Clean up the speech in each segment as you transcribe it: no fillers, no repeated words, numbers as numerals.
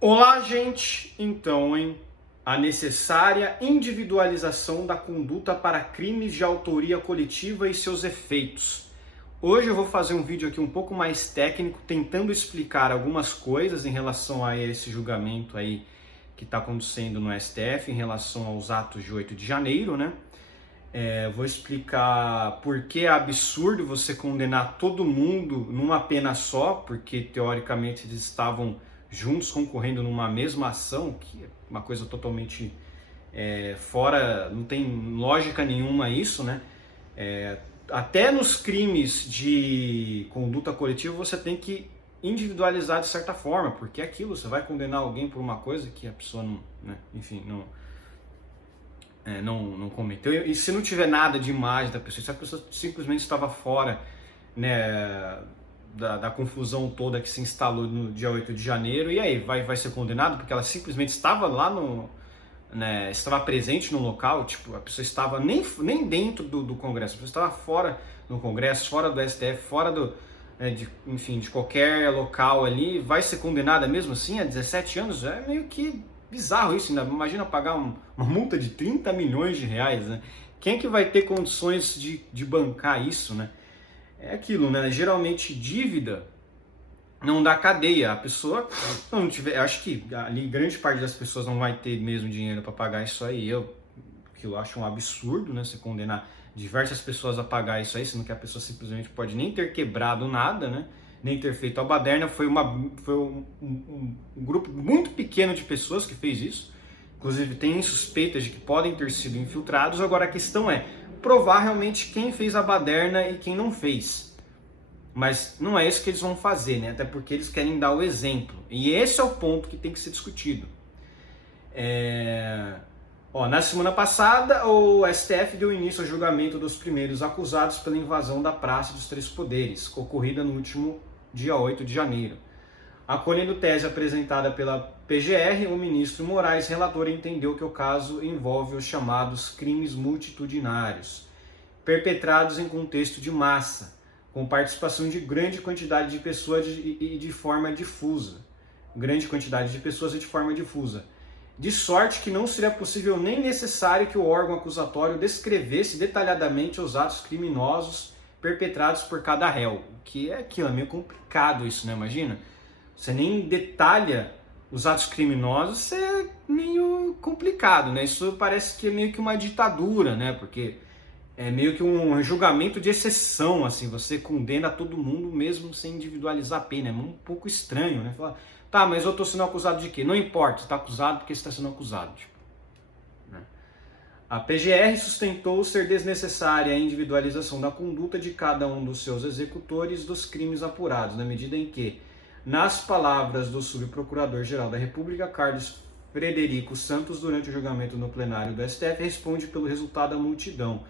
Olá, gente! Então, a necessária individualização da conduta para crimes de autoria coletiva e seus efeitos. Hoje eu vou fazer um vídeo aqui um pouco mais técnico, tentando explicar algumas coisas em relação a esse julgamento aí que está acontecendo no STF, em relação aos atos de 8 de janeiro, né? Vou explicar por que é absurdo você condenar todo mundo numa pena só, porque teoricamente eles estavam juntos concorrendo numa mesma ação, que é uma coisa totalmente fora, não tem lógica nenhuma isso, né? Até nos crimes de conduta coletiva você tem que individualizar de certa forma, porque é aquilo, você vai condenar alguém por uma coisa que a pessoa não, né? Enfim, não cometeu. E se não tiver nada de imagem da pessoa, se a pessoa simplesmente estava fora, né, da confusão toda que se instalou no dia 8 de janeiro, e aí, vai ser condenado porque ela simplesmente estava lá estava presente no local, tipo, a pessoa estava nem dentro do Congresso, a pessoa estava fora do Congresso, fora do STF, fora de qualquer local ali, vai ser condenada mesmo assim a 17 anos? É meio que bizarro isso, ainda. Imagina pagar uma multa de 30 milhões de reais, né? Quem é que vai ter condições de bancar isso, né? É aquilo, né? Geralmente dívida não dá cadeia. A pessoa não tiver, acho que ali grande parte das pessoas não vai ter mesmo dinheiro para pagar isso aí. Eu acho um absurdo, né? Você condenar diversas pessoas a pagar isso aí, sendo que a pessoa simplesmente pode nem ter quebrado nada, né? Nem ter feito a baderna. Foi um grupo muito pequeno de pessoas que fez isso. Inclusive tem suspeitas de que podem ter sido infiltrados. Agora a questão é provar realmente quem fez a baderna e quem não fez. Mas não é isso que eles vão fazer, né? Até porque eles querem dar o exemplo. E esse é o ponto que tem que ser discutido. Na semana passada, o STF deu início ao julgamento dos primeiros acusados pela invasão da Praça dos Três Poderes, ocorrida no último dia 8 de janeiro. Acolhendo tese apresentada pela PGR, o ministro Moraes, relator, entendeu que o caso envolve os chamados crimes multitudinários, perpetrados em contexto de massa, com participação de grande quantidade de pessoas e de forma difusa. De sorte que não seria possível nem necessário que o órgão acusatório descrevesse detalhadamente os atos criminosos perpetrados por cada réu. O que é aquilo, é meio complicado isso, né? Imagina, você nem detalha os atos criminosos, isso é meio complicado, né? Isso parece que é meio que uma ditadura, né? Porque é meio que um julgamento de exceção, assim, você condena todo mundo mesmo sem individualizar a pena, é um pouco estranho, né? Falar, tá, mas eu estou sendo acusado de quê? Não importa, você está acusado porque você está sendo acusado. Tipo, né? A PGR sustentou ser desnecessária a individualização da conduta de cada um dos seus executores dos crimes apurados, na medida em que, nas palavras do subprocurador-geral da República, Carlos Frederico Santos, durante o julgamento no plenário do STF, responde pelo resultado da multidão.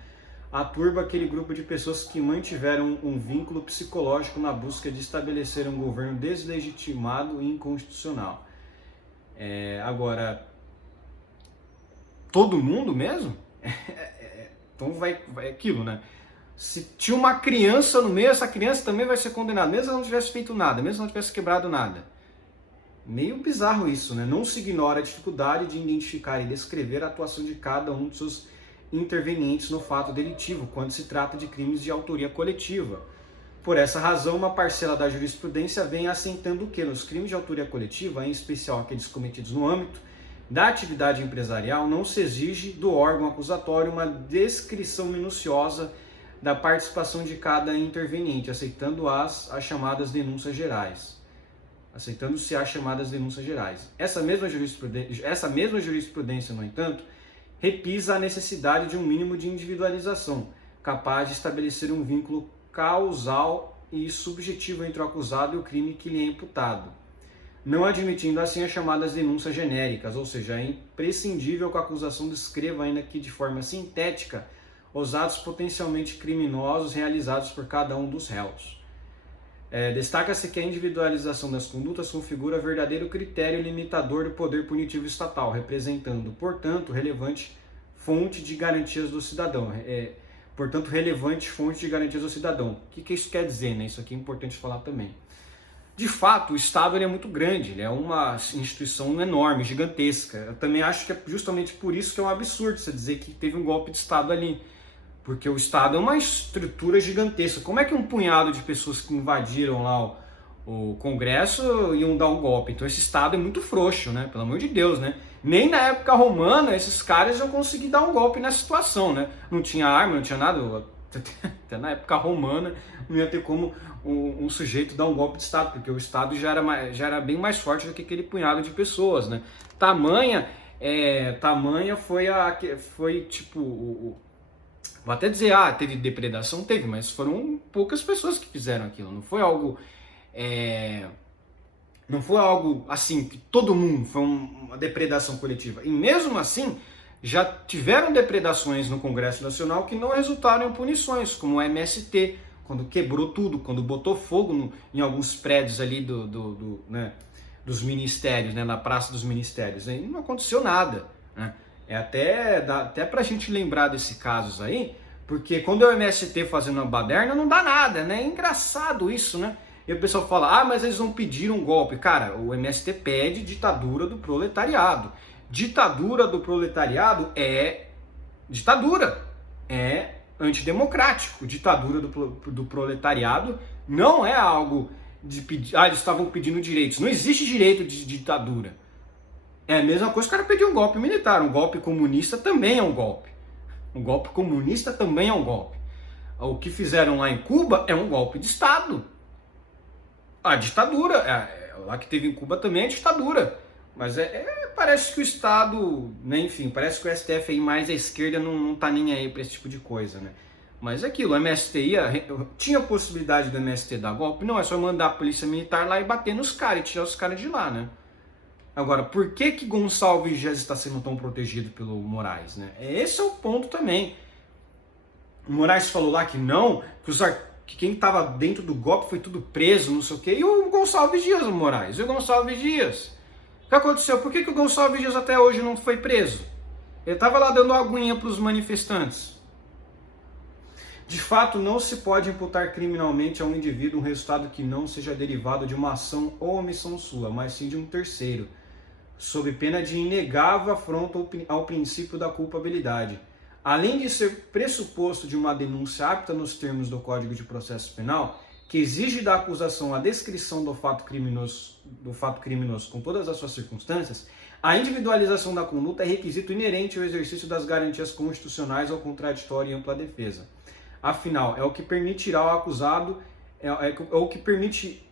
Aturba aquele grupo de pessoas que mantiveram um vínculo psicológico na busca de estabelecer um governo deslegitimado e inconstitucional. Agora, todo mundo mesmo? Então vai aquilo, né? Se tinha uma criança no meio, essa criança também vai ser condenada, mesmo se ela não tivesse feito nada, mesmo se ela não tivesse quebrado nada. Meio bizarro isso, né? Não se ignora a dificuldade de identificar e descrever a atuação de cada um dos seus intervenientes no fato delitivo, quando se trata de crimes de autoria coletiva. Por essa razão, uma parcela da jurisprudência vem assentando que nos crimes de autoria coletiva, em especial aqueles cometidos no âmbito da atividade empresarial, não se exige do órgão acusatório uma descrição minuciosa da participação de cada interveniente, aceitando-se as chamadas denúncias gerais. Essa mesma jurisprudência, no entanto, repisa a necessidade de um mínimo de individualização, capaz de estabelecer um vínculo causal e subjetivo entre o acusado e o crime que lhe é imputado, não admitindo assim as chamadas denúncias genéricas, ou seja, é imprescindível que a acusação descreva, ainda que de forma sintética, os atos potencialmente criminosos realizados por cada um dos réus. Destaca-se que a individualização das condutas configura verdadeiro critério limitador do poder punitivo estatal, representando, portanto, relevante fonte de garantias do cidadão. O que isso quer dizer, né? Isso aqui é importante falar também. De fato, o Estado ele é muito grande, ele é uma instituição enorme, gigantesca. Eu também acho que é justamente por isso que é um absurdo você dizer que teve um golpe de Estado ali. Porque o Estado é uma estrutura gigantesca. Como é que um punhado de pessoas que invadiram lá o Congresso iam dar um golpe? Então esse Estado é muito frouxo, né? Pelo amor de Deus, né? Nem na época romana esses caras iam conseguir dar um golpe nessa situação, né? Não tinha arma, não tinha nada. Até na época romana não ia ter como um sujeito dar um golpe de Estado, porque o Estado já era bem mais forte do que aquele punhado de pessoas, né? Tamanha foi tipo... Vou até dizer, teve depredação? Teve, mas foram poucas pessoas que fizeram aquilo. Não foi algo assim, que todo mundo, foi uma depredação coletiva. E mesmo assim, já tiveram depredações no Congresso Nacional que não resultaram em punições, como o MST, quando quebrou tudo, quando botou fogo em alguns prédios ali dos ministérios, né, na Praça dos Ministérios. Aí não aconteceu nada, né? Dá até pra gente lembrar desses casos aí, porque quando é o MST fazendo uma baderna, não dá nada, né? É engraçado isso, né? E o pessoal fala, mas eles não pediram um golpe. Cara, o MST pede ditadura do proletariado. Ditadura do proletariado é ditadura, é antidemocrático. Ditadura do proletariado não é algo de pedir, eles estavam pedindo direitos. Não existe direito de ditadura. É a mesma coisa que o cara pediu um golpe militar. Um golpe comunista também é um golpe. Um golpe comunista também é um golpe. O que fizeram lá em Cuba é um golpe de Estado. A ditadura, lá que teve em Cuba também é ditadura. Mas parece que o Estado, né, enfim, parece que o STF aí mais à esquerda não tá nem aí pra esse tipo de coisa, né? Mas é aquilo, o MST tinha possibilidade do MST dar golpe? Não, é só mandar a polícia militar lá e bater nos caras e tirar os caras de lá, né? Agora, por que Gonçalves Dias está sendo tão protegido pelo Moraes, né? Esse é o ponto também. O Moraes falou lá que não, que quem estava dentro do golpe foi tudo preso, não sei o quê. E o Gonçalves Dias, o Moraes? E o Gonçalves Dias? O que aconteceu? Por que o Gonçalves Dias até hoje não foi preso? Ele estava lá dando aguinha para os manifestantes. De fato, não se pode imputar criminalmente a um indivíduo um resultado que não seja derivado de uma ação ou omissão sua, mas sim de um terceiro, sob pena de inegável afronta ao princípio da culpabilidade. Além de ser pressuposto de uma denúncia apta nos termos do Código de Processo Penal, que exige da acusação a descrição do fato criminoso com todas as suas circunstâncias, a individualização da conduta é requisito inerente ao exercício das garantias constitucionais ao contraditório e ampla defesa. Afinal, é o que permitirá ao acusado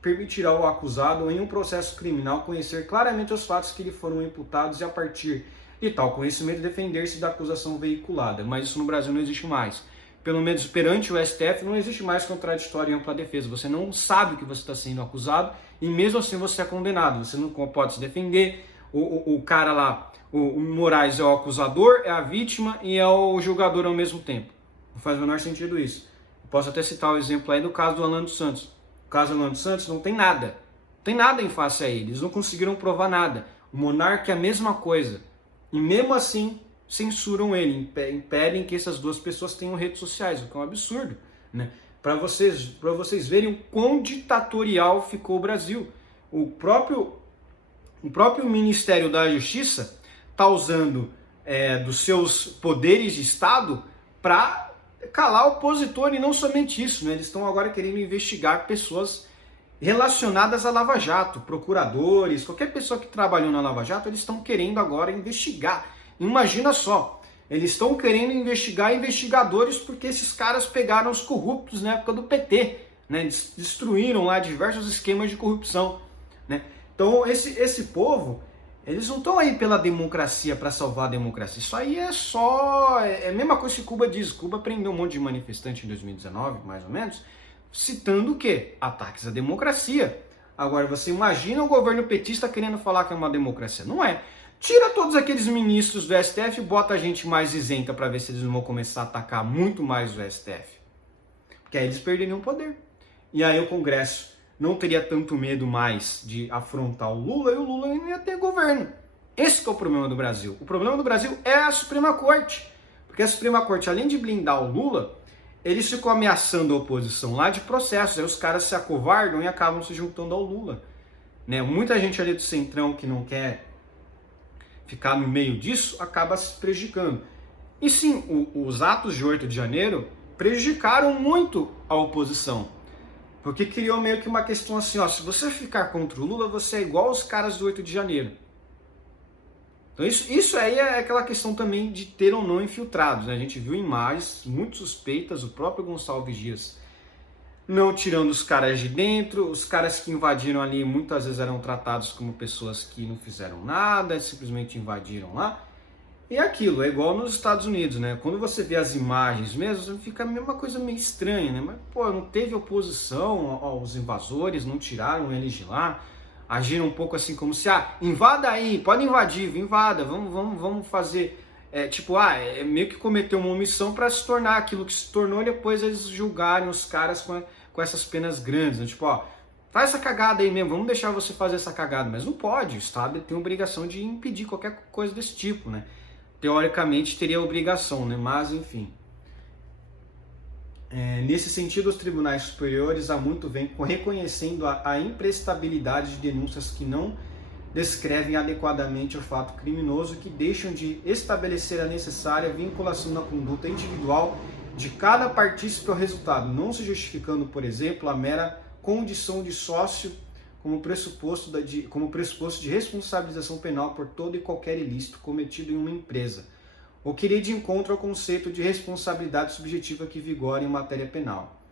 permitirá ao acusado em um processo criminal conhecer claramente os fatos que lhe foram imputados e a partir de tal conhecimento defender-se da acusação veiculada. Mas isso no Brasil não existe mais. Pelo menos perante o STF não existe mais contraditório e ampla defesa. Você não sabe o que você está sendo acusado e mesmo assim você é condenado. Você não pode se defender. O cara lá, o Moraes é o acusador, é a vítima e é o julgador ao mesmo tempo. Não faz o menor sentido isso. Posso até citar o exemplo aí do caso do Alan dos Santos. O caso do Alan dos Santos não tem nada. Não tem nada em face a ele. Eles não conseguiram provar nada. O Monarca é a mesma coisa. E mesmo assim, censuram ele. Impedem que essas duas pessoas tenham redes sociais. O que é um absurdo, né? Para vocês verem o quão ditatorial ficou o Brasil. O próprio Ministério da Justiça está usando dos seus poderes de Estado para calar o opositor, e não somente isso, né? Eles estão agora querendo investigar pessoas relacionadas à Lava Jato, procuradores, qualquer pessoa que trabalhou na Lava Jato, eles estão querendo agora investigar. Imagina só, eles estão querendo investigar investigadores porque esses caras pegaram os corruptos na época do PT, né? Destruíram lá diversos esquemas de corrupção, né? Então esse povo, eles não estão aí pela democracia, para salvar a democracia. Isso aí é a mesma coisa que Cuba diz. Cuba prendeu um monte de manifestante em 2019, mais ou menos, citando o quê? Ataques à democracia. Agora, você imagina o governo petista querendo falar que é uma democracia. Não é. Tira todos aqueles ministros do STF e bota a gente mais isenta para ver se eles não vão começar a atacar muito mais o STF. Porque aí eles perderiam o poder. E aí o Congresso não teria tanto medo mais de afrontar o Lula e o Lula não ia ter governo. Esse que é o problema do Brasil. O problema do Brasil é a Suprema Corte. Porque a Suprema Corte, além de blindar o Lula, eles ficam ameaçando a oposição lá de processos, aí os caras se acovardam e acabam se juntando ao Lula. Né? Muita gente ali do Centrão que não quer ficar no meio disso acaba se prejudicando. E sim, os atos de 8 de janeiro prejudicaram muito a oposição, porque criou meio que uma questão assim, ó, se você ficar contra o Lula, você é igual aos caras do 8 de janeiro. Então isso aí é aquela questão também de ter ou não infiltrados, né? A gente viu imagens muito suspeitas, o próprio Gonçalves Dias não tirando os caras de dentro, os caras que invadiram ali muitas vezes eram tratados como pessoas que não fizeram nada, simplesmente invadiram lá. E aquilo, é igual nos Estados Unidos, né? Quando você vê as imagens mesmo, fica a mesma coisa meio estranha, né? Mas, pô, não teve oposição aos invasores, não tiraram eles de lá, agiram um pouco assim como se, invada aí, pode invadir, invada, vamos fazer, meio que cometer uma omissão para se tornar aquilo que se tornou, e depois eles julgarem os caras com essas penas grandes, né? Tipo, faz essa cagada aí mesmo, vamos deixar você fazer essa cagada, mas não pode, o Estado tem a obrigação de impedir qualquer coisa desse tipo, né? Teoricamente teria a obrigação, né? Mas enfim. Nesse sentido, os tribunais superiores há muito vêm reconhecendo a imprestabilidade de denúncias que não descrevem adequadamente o fato criminoso, que deixam de estabelecer a necessária vinculação na conduta individual de cada partícipe ao resultado, não se justificando, por exemplo, a mera condição de sócio como pressuposto de responsabilização penal por todo e qualquer ilícito cometido em uma empresa, o que iria de encontro ao conceito de responsabilidade subjetiva que vigora em matéria penal.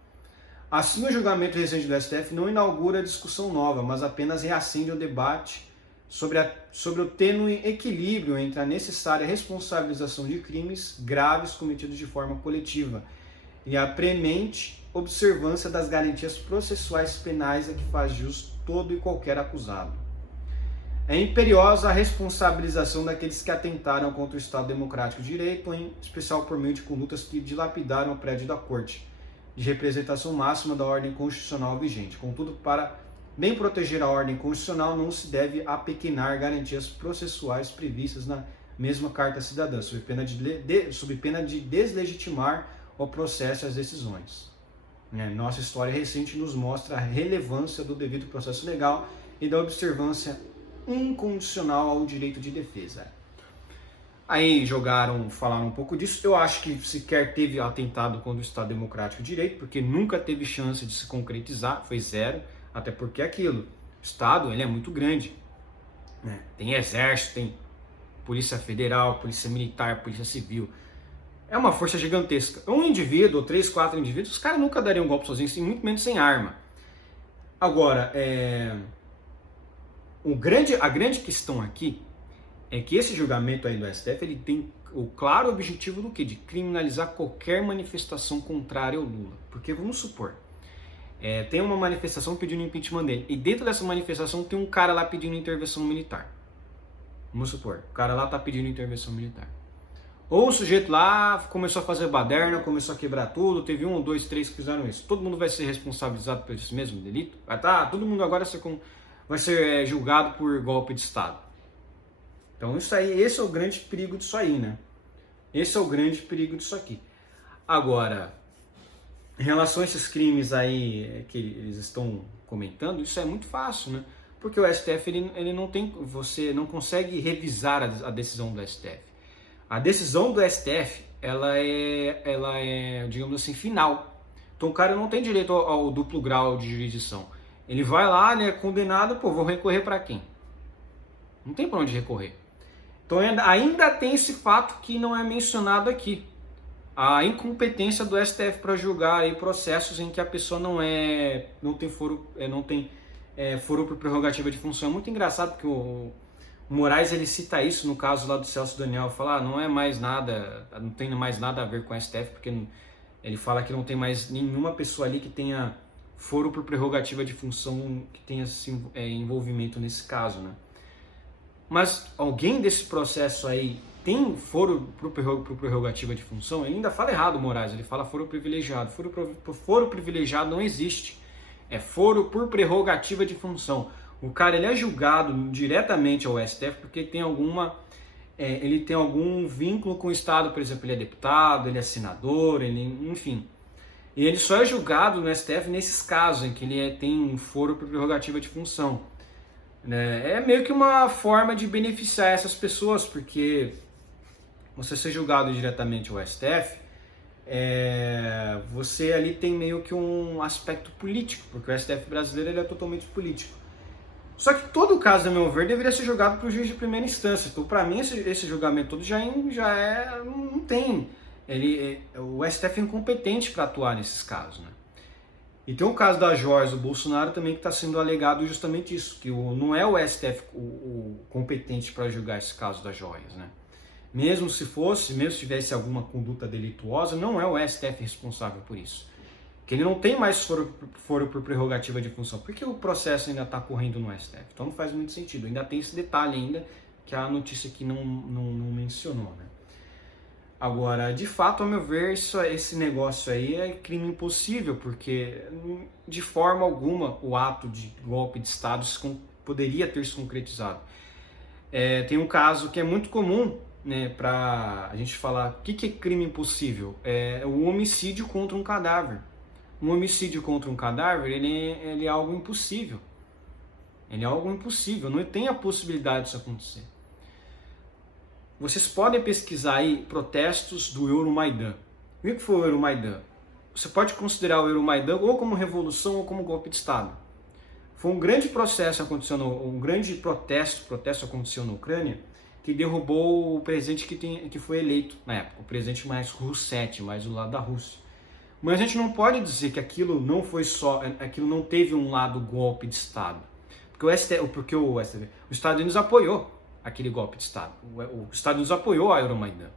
Assim, o julgamento recente do STF não inaugura discussão nova, mas apenas reacende o debate sobre o tênue equilíbrio entre a necessária responsabilização de crimes graves cometidos de forma coletiva e a premente observância das garantias processuais penais a que faz jus todo e qualquer acusado. É imperiosa a responsabilização daqueles que atentaram contra o Estado Democrático de Direito, em especial por meio de condutas que dilapidaram o prédio da Corte, de representação máxima da ordem constitucional vigente. Contudo, para bem proteger a ordem constitucional, não se deve apequenar garantias processuais previstas na mesma Carta Cidadã, sob pena de deslegitimar o processo e as decisões. Nossa história recente nos mostra a relevância do devido processo legal e da observância incondicional ao direito de defesa. Aí falaram um pouco disso. Eu acho que sequer teve atentado contra o Estado Democrático de Direito, porque nunca teve chance de se concretizar, foi zero, até porque aquilo, o Estado ele é muito grande, né? Tem exército, tem polícia federal, polícia militar, polícia civil, é uma força gigantesca. Um indivíduo, ou 3, 4 indivíduos, os caras nunca dariam um golpe sozinhos, muito menos sem arma. Agora, a grande questão aqui é que esse julgamento aí do STF, ele tem o claro objetivo do quê? De criminalizar qualquer manifestação contrária ao Lula. Porque, vamos supor, tem uma manifestação pedindo impeachment dele, e dentro dessa manifestação tem um cara lá pedindo intervenção militar. Vamos supor, o cara lá tá pedindo intervenção militar. Ou o sujeito lá começou a fazer baderna, começou a quebrar tudo, teve 1, 2, 3 que fizeram isso. Todo mundo vai ser responsabilizado por esse mesmo delito? Todo mundo agora vai ser julgado por golpe de Estado. Então esse é o grande perigo disso aí, né? Esse é o grande perigo disso aqui. Agora, em relação a esses crimes aí que eles estão comentando, isso é muito fácil, né? Porque o STF, ele não tem, você não consegue revisar a decisão do STF. A decisão do STF, ela é, digamos assim, final. Então o cara não tem direito ao duplo grau de jurisdição. Ele vai lá, ele é condenado, vou recorrer para quem? Não tem para onde recorrer. Então ainda tem esse fato que não é mencionado aqui. A incompetência do STF para julgar aí processos em que a pessoa não tem foro por prerrogativa de função. É muito engraçado porque o Moraes ele cita isso no caso lá do Celso Daniel, fala não é mais nada, não tem mais nada a ver com o STF, porque ele fala que não tem mais nenhuma pessoa ali que tenha foro por prerrogativa de função, que tenha envolvimento nesse caso, né? Mas alguém desse processo aí tem foro por prerrogativa de função? Ele ainda fala errado, Moraes, ele fala foro privilegiado. Foro privilegiado não existe, é foro por prerrogativa de função. O cara ele é julgado diretamente ao STF porque ele tem algum vínculo com o Estado, por exemplo, ele é deputado, ele é senador, enfim. E ele só é julgado no STF nesses casos em que ele tem um foro por prerrogativa de função. Né? É meio que uma forma de beneficiar essas pessoas, porque você ser julgado diretamente ao STF, você ali tem meio que um aspecto político, porque o STF brasileiro ele é totalmente político. Só que todo caso, a meu ver, deveria ser julgado por juiz de primeira instância. Então, para mim, esse julgamento todo não tem. O STF é incompetente para atuar nesses casos, né? E tem o caso da joias do Bolsonaro também que está sendo alegado justamente isso, que não é o STF o competente para julgar esse caso das joias, né? Mesmo se tivesse alguma conduta delituosa, não é o STF responsável por isso. Que ele não tem mais foro por prerrogativa de função, porque o processo ainda está correndo no STF. Então não faz muito sentido. Ainda tem esse detalhe ainda que a notícia aqui não mencionou, né? Agora, de fato, ao meu ver, esse negócio aí é crime impossível, porque de forma alguma o ato de golpe de Estado poderia ter se concretizado. Tem um caso que é muito comum, né, para a gente falar o que é crime impossível. É o homicídio contra um cadáver. Um homicídio contra um cadáver, ele é algo impossível. Ele é algo impossível, não tem a possibilidade disso acontecer. Vocês podem pesquisar aí protestos do Euromaidan. O que foi o Euromaidan? Você pode considerar o Euromaidan ou como revolução ou como golpe de Estado. Foi um grande processo um grande protesto aconteceu na Ucrânia, que derrubou o presidente que foi eleito na época, o presidente mais Rousseff, mais do lado da Rússia. Mas a gente não pode dizer que aquilo não teve um lado golpe de Estado. Porque os Estados Unidos apoiou aquele golpe de Estado. Os Estados Unidos apoiou a Euromaidan.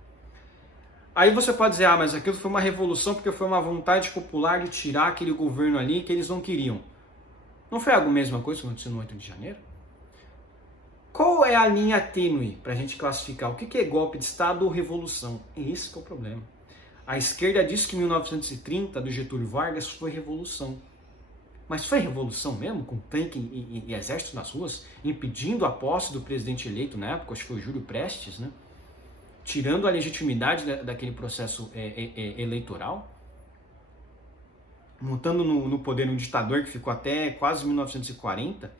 Aí você pode dizer, mas aquilo foi uma revolução porque foi uma vontade popular de tirar aquele governo ali que eles não queriam. Não foi a mesma coisa que aconteceu no 8 de janeiro? Qual é a linha tênue para a gente classificar o que é golpe de Estado ou revolução? Esse que é o problema. A esquerda diz que 1930, do Getúlio Vargas, foi revolução. Mas foi revolução mesmo? Com tanque e exército nas ruas, impedindo a posse do presidente eleito na época, acho que foi o Júlio Prestes, né? Tirando a legitimidade daquele processo eleitoral, montando no poder um ditador que ficou até quase 1940,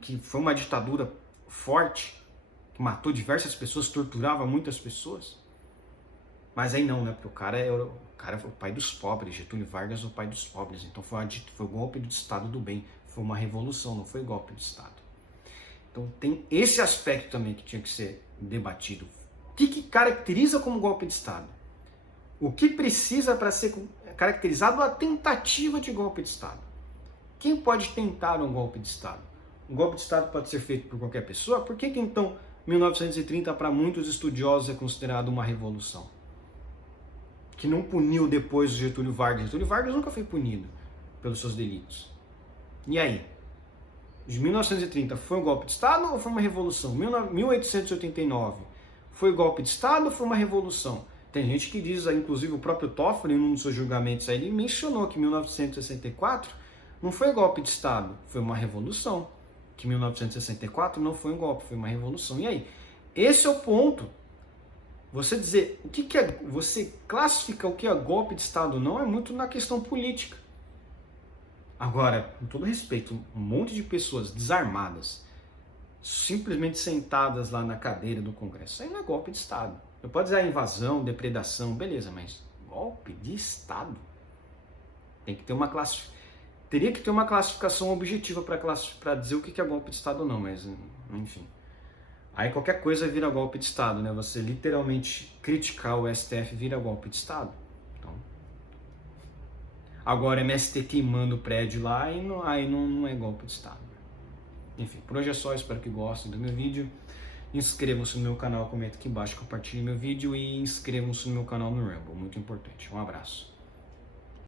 que foi uma ditadura forte, que matou diversas pessoas, torturava muitas pessoas. Mas aí não, né? Porque o cara foi o pai dos pobres, Getúlio Vargas é o pai dos pobres. Então foi o golpe de Estado do bem. Foi uma revolução, não foi golpe de Estado. Então tem esse aspecto também que tinha que ser debatido. O que caracteriza como golpe de Estado? O que precisa para ser caracterizado a tentativa de golpe de Estado? Quem pode tentar um golpe de Estado? Um golpe de Estado pode ser feito por qualquer pessoa? Por que então 1930 para muitos estudiosos é considerado uma revolução? Que não puniu depois o Getúlio Vargas. Getúlio Vargas nunca foi punido pelos seus delitos. E aí? De 1930 foi um golpe de Estado ou foi uma revolução? 1889 foi golpe de Estado ou foi uma revolução? Tem gente que diz, inclusive o próprio Toffoli, em um dos seus julgamentos, aí, ele mencionou que 1964 não foi golpe de Estado, foi uma revolução. Que 1964 não foi um golpe, foi uma revolução. E aí? Esse é o ponto. Você dizer você classifica o que é golpe de Estado ou não é muito na questão política. Agora, com todo respeito, um monte de pessoas desarmadas, simplesmente sentadas lá na cadeira do Congresso, isso aí não é golpe de Estado. Eu posso dizer invasão, depredação, beleza, mas golpe de Estado? Teria que ter uma classificação objetiva para dizer o que é golpe de Estado ou não, mas enfim. Aí qualquer coisa vira golpe de Estado, né? Você literalmente criticar o STF vira golpe de Estado. Então, agora MST queimando o prédio lá, aí não é golpe de Estado. Enfim, por hoje é só, espero que gostem do meu vídeo. Inscrevam-se no meu canal, comentem aqui embaixo, compartilhem meu vídeo e inscrevam-se no meu canal no Rumble, muito importante. Um abraço.